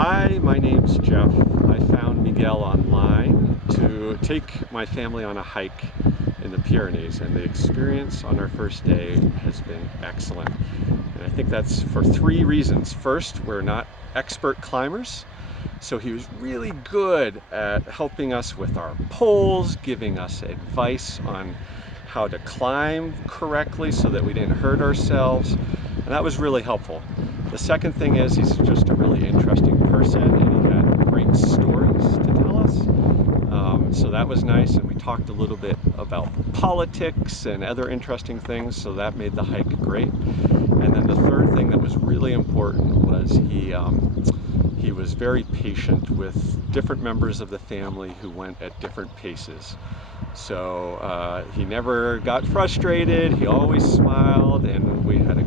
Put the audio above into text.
Hi, my name's Geoff. I found Miguel online to take my family on a hike in the Pyrenees, and the experience on our first day has been excellent. And I think that's for three reasons. First, we're not expert climbers, so he was really good at helping us with our poles, giving us advice on how to climb correctly so that we didn't hurt ourselves, and that was really helpful. The second thing is he's just a really interesting person, and he had great stories to tell us. So that was nice, and we talked a little bit about politics and other interesting things, so that made the hike great. And then the third thing that was really important was he was very patient with different members of the family who went at different paces. So he never got frustrated, he always smiled, and we had a